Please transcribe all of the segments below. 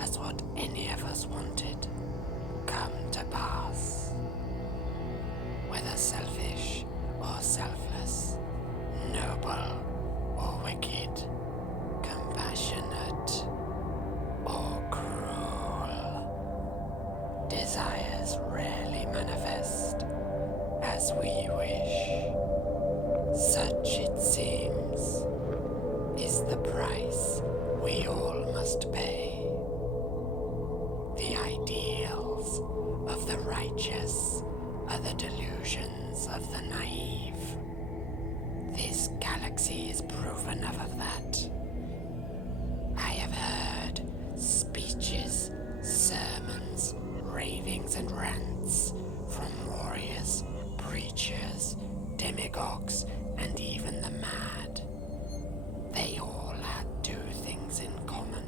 has what any of us wanted come to pass. Whether selfish or selfless, noble or wicked, compassionate or cruel, desires rarely manifest as we wish. Such, it seems, is the price we all must pay. The ideals of the righteous are the delusions of the naive. This galaxy is proof enough of that. I have heard speeches, sermons, ravings and rants from warriors, preachers, demagogues, and even the mad. They all had two things in common.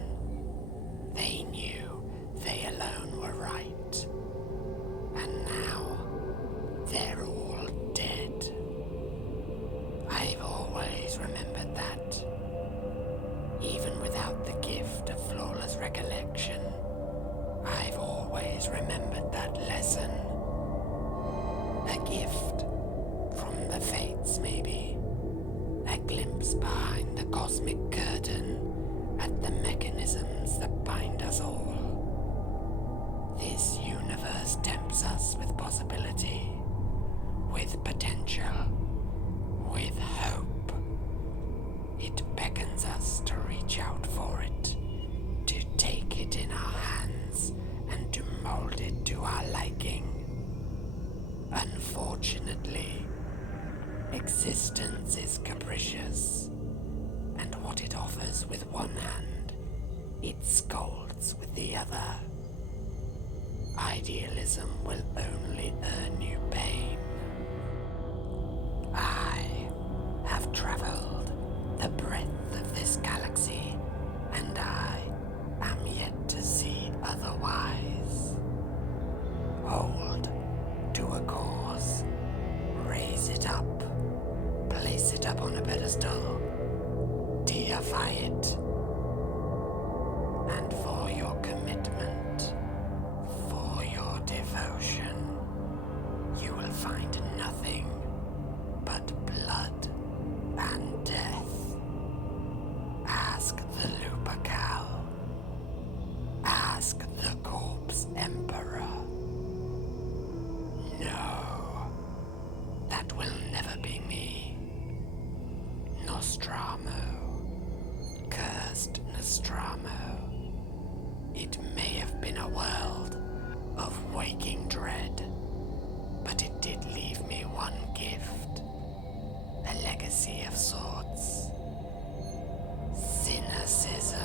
They knew they alone were right. And now they're all dead. I've always remembered that. Even without the gift of flawless recollection, I've always remembered that lesson. A gift from the fates, maybe. A glimpse behind the cosmic curtain at the mechanisms that bind us all. This universe tempts us with possibility, with potential, with hope. It beckons us to reach out for it, to take it in our hands and to mold it to our liking. Unfortunately, existence is capricious, and what it offers with one hand, it scolds with the other. Idealism will only earn you pain. I have traveled the breadth of this galaxy, and I am yet to see otherwise. Hold to a cause, raise it up, place it up on a pedestal, deify it, and for your commitment, for your devotion, you will find nothing but blood and death. Ask the Lupercal. Ask the Corpse Emperor. No, that will never be me. Nostramo, cursed Nostramo. It may have been a world of waking dread, but it did leave me one gift, a legacy of sorts. Cynicism,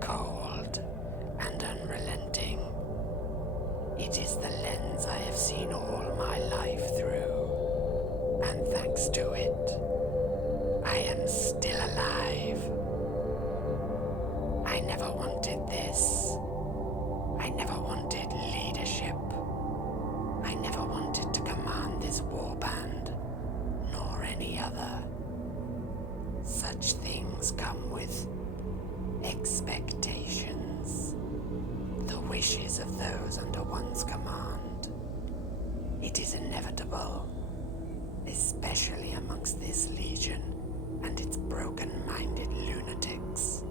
cold and unrelenting. It is the lens I have seen all my life through, and thanks to it, I am still alive. I never wanted this. I never wanted leadership. I never wanted to command this warband, nor any other. Such things come with expectations, the wishes of those under one's command. It is inevitable, especially amongst this legion and its broken-minded lunatics.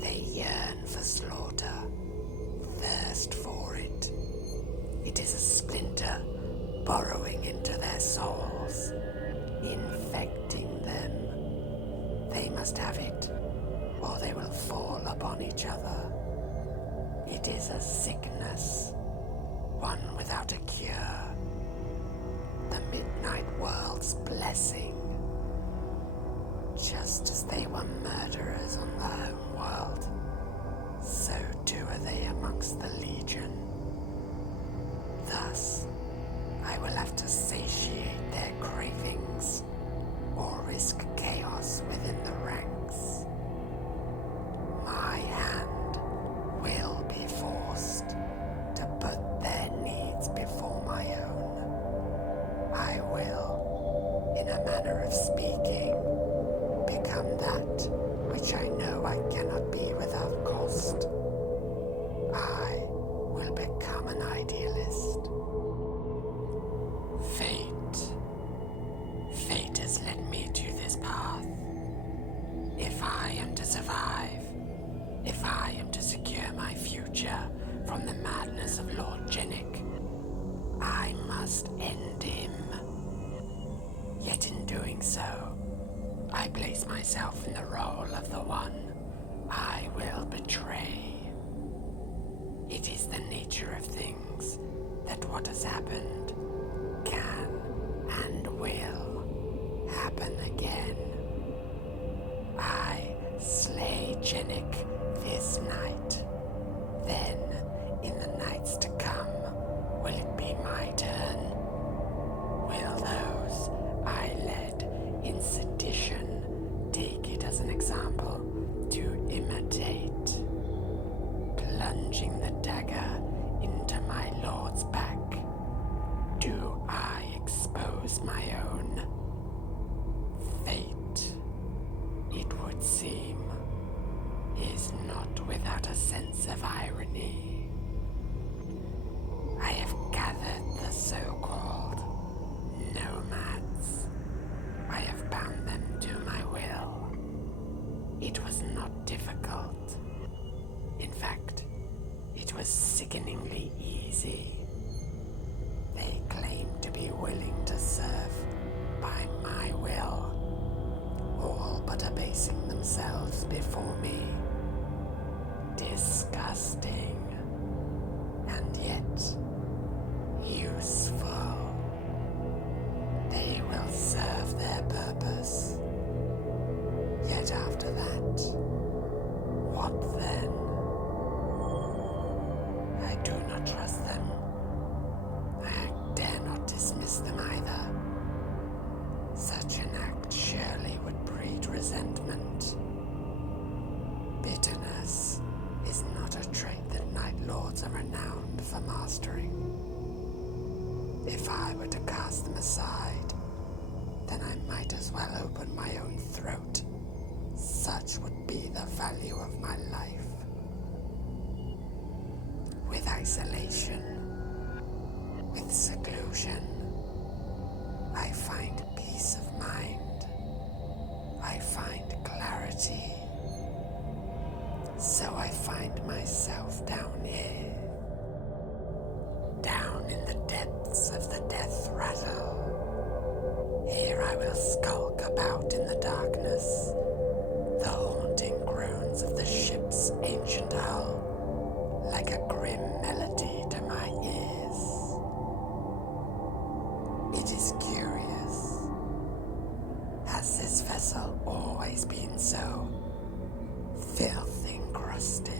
They yearn for slaughter, thirst for it. It is a splinter burrowing into their souls, infecting them. They must have it, or they will fall upon each other. It is a sickness, one without a cure. The midnight world's blessing. Just as they were murderers on the home world, so too are they amongst the Legion. Thus, I will have to satiate their cravings, or risk chaos within the ranks. My hand will be forced to put their needs before my own. I will, in a manner of speaking, become that which I know I cannot be without cost. idealist. Fate has led me to this path. If I am to survive, if I am to secure my future from the madness of Lord Jennick, I must end him. Yet in doing so, I place myself in the role of the one I will betray. It is the nature of things that what has happened can and will happen again. I slay Jennick this night. Then, in the nights to come, will it be my turn? Will those I led in sedition take it as an example to imitate? Plunging the dagger into my lord's back, do I expose my own fate? It would seem is not without a sense of irony. I have gathered the so-called nomads. I have bound them to my will. It was not difficult. In fact, it was sickeningly easy. They claimed to be willing to serve by my will, all but abasing themselves before me. Disgusting, and yet useful. They will serve their purpose. Yet after that, what then? I do not trust them. I dare not dismiss them either. Such an act surely would breed resentment. Bitterness is not a trait that Night Lords are renowned for mastering. If I were to cast them aside, then I might as well open my own throat. Such would be the value of my life. With isolation, with seclusion, I find peace of mind. I find clarity. So I find myself down here, down in the depths of the death rattle. Here I will skulk about in the darkness, the haunting groans of the ship's ancient hull, like a grim melody to my ears. It is curious. Has this vessel always been so filth encrusted?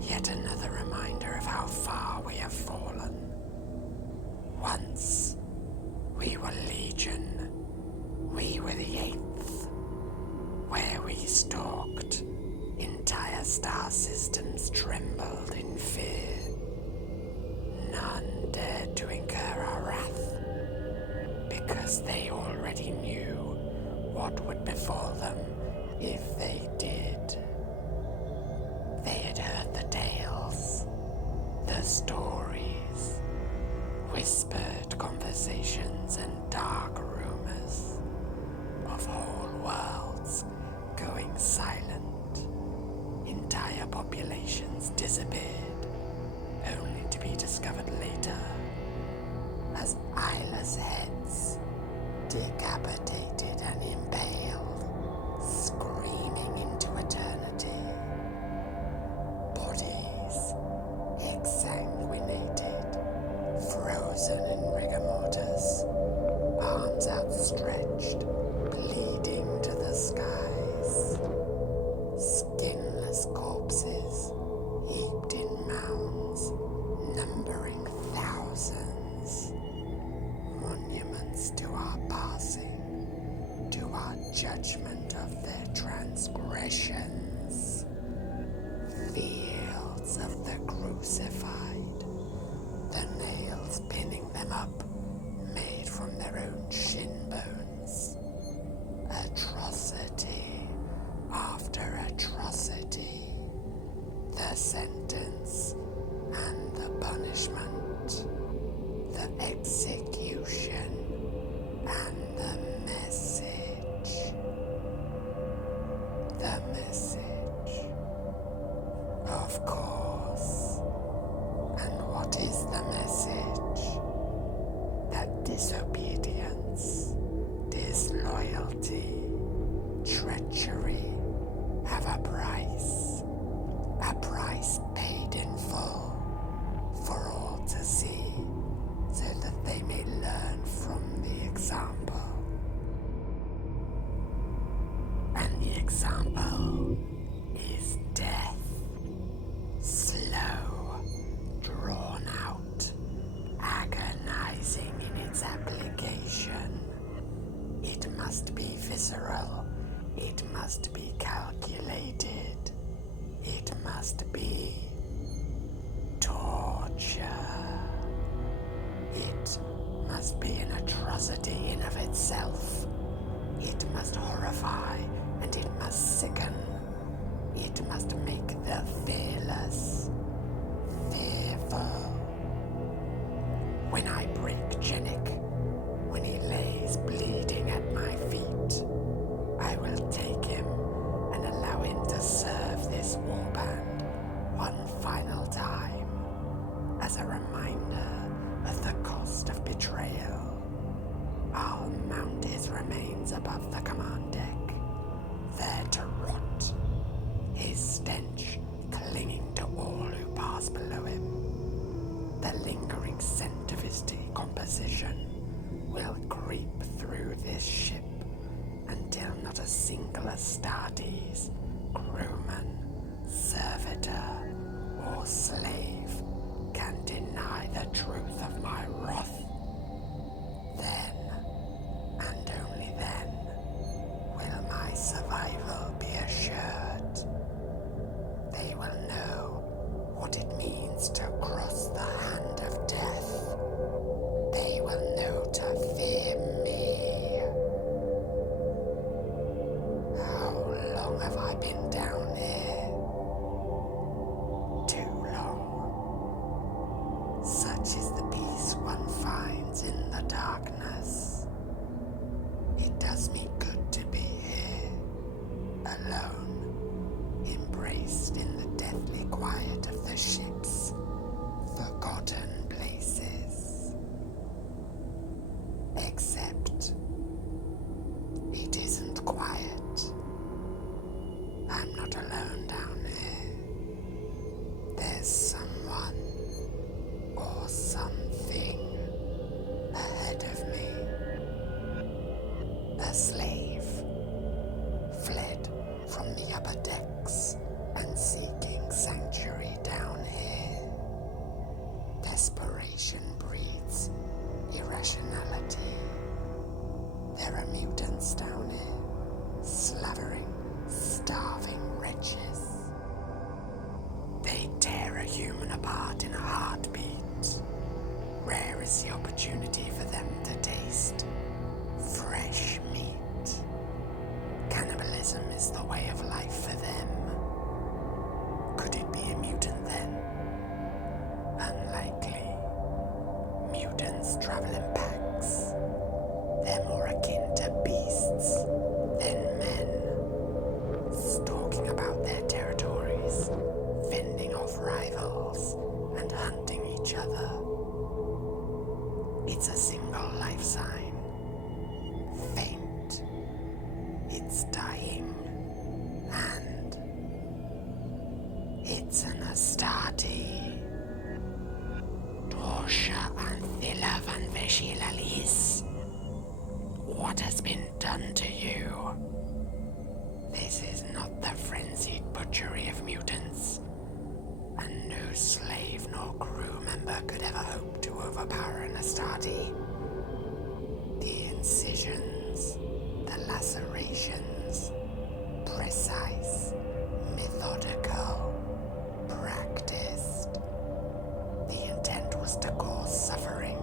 Yet another reminder of how far we have fallen. Once we were Legion. We were the 8th, where we stalked. Entire star systems trembled in fear. None dared to incur our wrath, because they already knew what would befall them if they did. They had heard the tales, the stories, whispered conversations and dark rumors of whole worlds going silent, entire populations disappeared, only to be discovered later as eyeless heads, decapitated and impaled, screaming into eternity. Bodies exsanguinated, frozen in rigor mortis, arms outstretched, bleeding to the skies. Skinless corpses heaped in mounds, numbering thousands. Monuments to our passing, to our judgment of their transgressions. Fields of the crucified, the nails pinning them up, made from their own shin bones. Atrocity after atrocity. The The message. Of course. And what is the message? That disobedience, disloyalty, treachery have a price paid in full for all to see, so that they may learn from the example. And the example is death. Slow, drawn out, agonizing in its application. It must be visceral. It must be calculated. It must be torture. It must be an atrocity in of itself. It must horrify and it must sicken. It must make the fearless fearful. When I break Jenik, when he lays bleeding at my feet, I will take him and allow him to serve this warband one final time as a reminder of the cost of betrayal. I'll mount his remains above the command deck, there to rot, his stench clinging to all who pass below him. The lingering scent of his decomposition will creep through this ship until not a single Astartes, crewman, servitor, or slave can deny the truth of my wrath. Then, and only then, will my survival be assured. They will know what it means to cross the hand of death. They will know to fear me. How long have I been down here? Too long. Such is the peace one finds in the darkness. It does me good to be here, alone, embraced in the deathly quiet of the ship's forgotten places. Except it isn't quiet. I'm not alone down here. There's someone or something ahead of me. A slave, fled from the upper decks and seeking sanctuary down here. Desperation breeds irrationality. There are mutants down here, slavering, starving wretches. They tear a human apart in a heartbeat. Rare is the opportunity for them to taste fresh meat. Cannibalism is the way of life for them. Could it be a mutant then? Unlikely. Mutants travel in packs. They're more akin to beasts than men, stalking about their territories, fending off rivals, and hunting each other. It's a single life sign. Faint. It's dying. And it's an Astarte. Torsha Anthila van Veshilalis. What has been done to you? This is not the frenzied butchery of mutants, and no slave nor crew member could ever hope to overpower an Astarte. The incisions, the lacerations, precise, methodical, practiced. The intent was to cause suffering,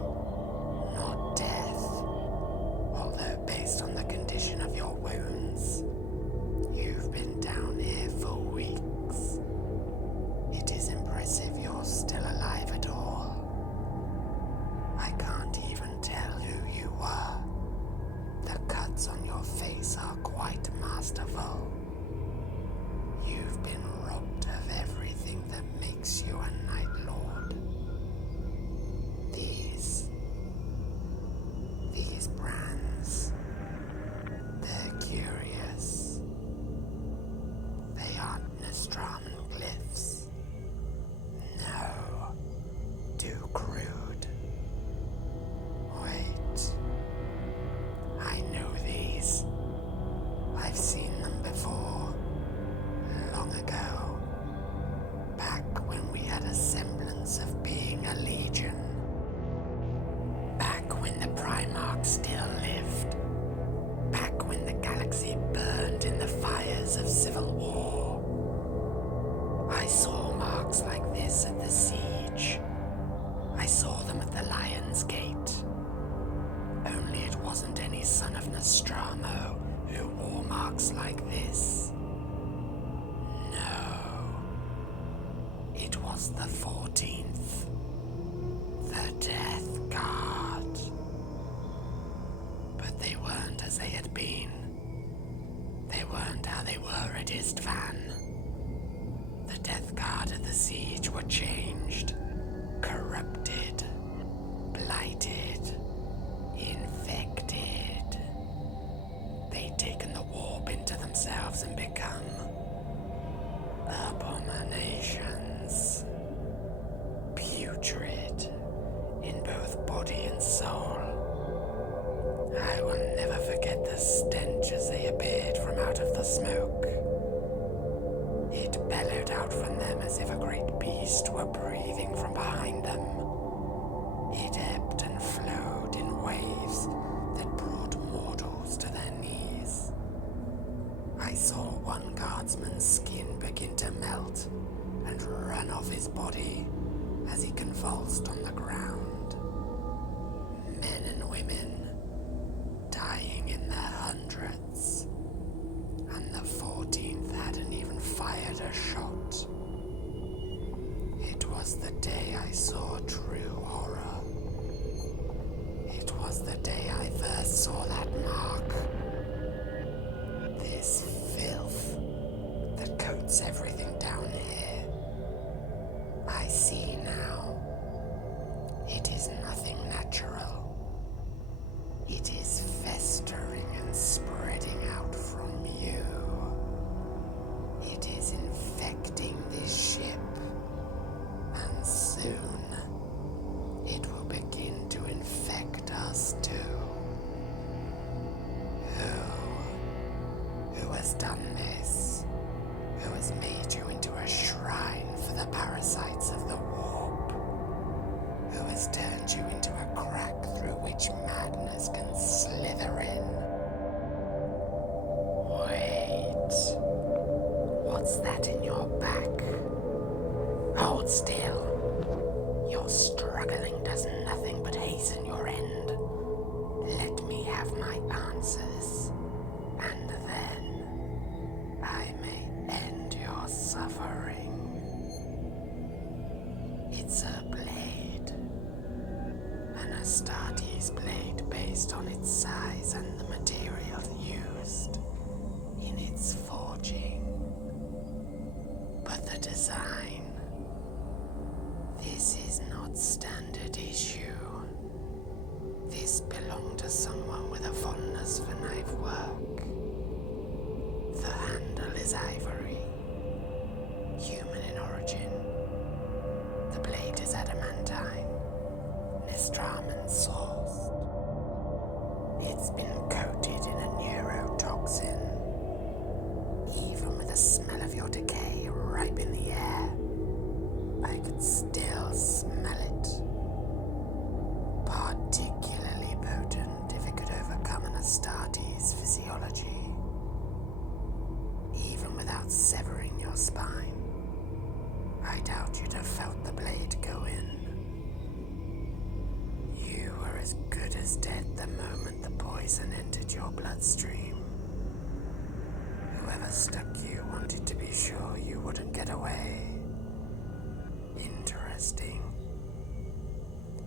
not death. Although based on the condition of your wounds, you've been down here for weeks. It is impressive you're still alive at all. I can't even tell who you were. The cuts on your face are quite I've seen them before, long ago, back when we had a semblance of being a legion. Back when the Primarch still lived. Back when the galaxy burned in the fires of civil war. I saw marks like this at the siege. I saw them at the Lion's Gate. Only it wasn't any son of Nostromo who wore marks like this. No. It was the 14th. The Death Guard. But they weren't as they had been. They weren't how they were at Istvan. The Death Guard at the siege were changed, corrupted, blighted, infected. They'd taken the warp into themselves and become abominations. Putrid in both body and soul. I will never forget the stench as they appeared from out of the smoke. It bellowed out from them as if a great beast were breathing from behind them. It ebbed and flowed in waves that brought mortals to their knees. I saw one guardsman's skin begin to melt and run off his body as he convulsed on the ground. Men and women dying in their hundreds, and the 14th hadn't even fired a shot. It was the day I saw true horror. It was the day I first saw that mark. This filth that coats everything down here. I see now. It is nothing natural. It is festering and spreading out from you. It is infecting this ship, and soon it will begin to infect us too. Who has done this? Who has made you into a shrine for the parasites of the warp? Who has turned you into a crack through which madness can slither in? Wait. What's that in your back? Hold still. Your struggling does nothing but hasten your end. Let me have my answers, and then I may end your suffering. It's a blade. An Astartes blade based on its size and the material used in its forging. But the design, this is not standard issue. This belonged to someone with a fondness for knife work. The handle is ivory, human in origin. The blade is adamantine, Nestraman sourced. It's been coated in a neurotoxin. Even with the smell of your decay ripe in the air, I could still smell it. Particularly potent if it could overcome an Astartes physiology. Even without severing your spine, I doubt you'd have felt the blade go in. You were as good as dead the moment the poison entered your bloodstream. Whoever stuck you wanted to be sure you wouldn't get away. Interesting.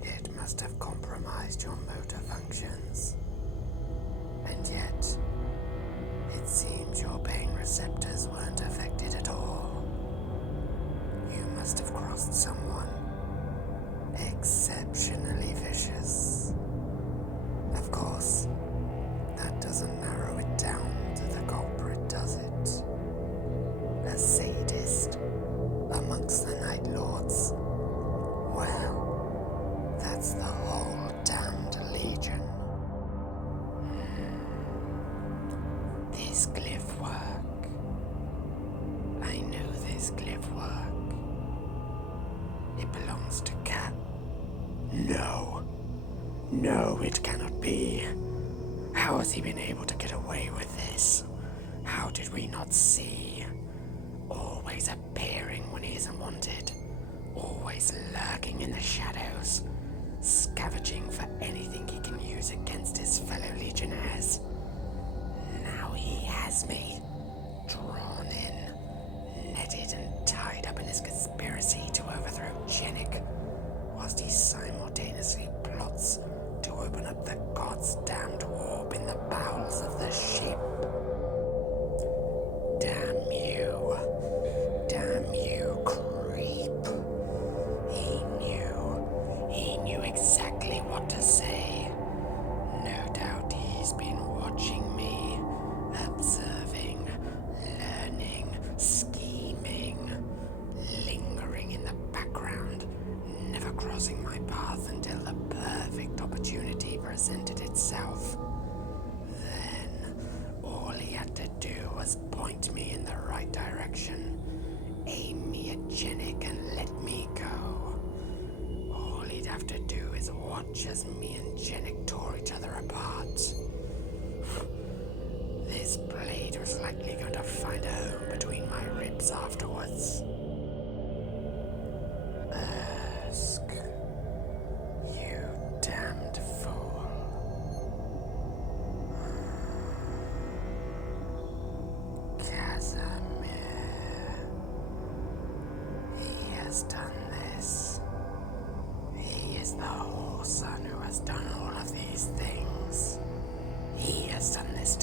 It must have compromised your motor functions. And yet, it seems your pain receptors weren't affected at all. You must have crossed someone exceptionally vicious. Of course, that doesn't narrow it down to the culprit, does it? A sadist amongst the Night Lords. Well, that's the whole damned legion. This glyph this glyph work? It belongs to Cat. No. No, it cannot be. How has he been able to get away with this? How did we not see? Always appearing when he isn't wanted. Always lurking in the shadows. Scavenging for anything he can use against his fellow legionnaires. Now he has me. Drawn in. Netted and tied up in his conspiracy to overthrow Jenik. Whilst he simultaneously plots to open up the god's damned warp in the bowels of the ship. Damn you. Damn you, creep. He knew exactly what to say. No doubt he's been watching me, observing, learning, scheming, lingering in the background, never crossing my path until the perfect opportunity presented itself. Then, all he had to do was point me in the right direction, aim me at Jenik and let me go. All he'd have to do is watch as me and Jenik tore each other apart. This blade was likely going to find a home between my ribs afterwards. Ursk, you damned fool. Casimir. He has done this. He is the whole son who has done all of these things. He has done this